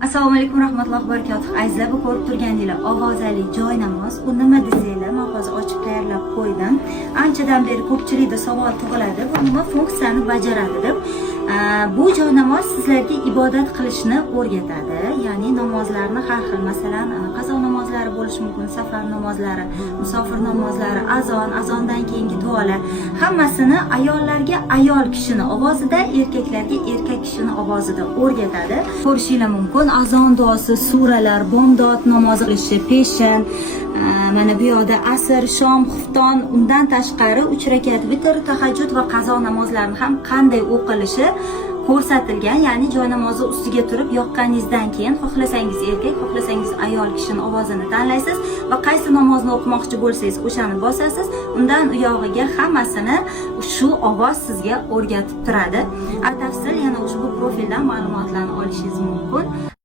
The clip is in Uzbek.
Assalomu alaykum rahmatullohi va barakatuh. Azizlar, bu ko'rib turganingiz ovozali joy namoz. U nima desanglar, men hozir ochib tayyorlab qo'ydim. Anchadan beri ko'pchilikda savol tug'iladi, bu nima funksiyani bajaradi deb. Bu joy namoz sizlarga ibodat qilishni o'rgatadi. Ya'ni namozlarni har xil, masalan, qazo namozlari bo'lishi mumkin, safar namozlari, musofir namozlari, azondan keyingi duolar, hammasini ayollarga ayol kishini ovozida, erkaklarga erkak kishini ovozida o'rgatadi. Ko'rishingiz mumkin. Azon duosi, suralar, bomdod namozi qilishi, peshan, mana bu yoqda asr, shom, xufton, undan tashqari 3 rakat vitr, tahajjud va qazo namozlarini ham qanday o'qilishi ko'rsatilgan. Ya'ni joy namozi ustiga turib yoqqaningizdan keyin xohlasangiz erkak, xohlasangiz ayol kishini ovozini tanlaysiz va qaysi namozni o'qimoqchi bo'lsangiz o'shani bosasiz. Undan u yog'iga hammasini shu ovoz sizga o'rgatib turadi. Batafsil yana ushbu profildan ma'lumotlarni olishingiz mumkin.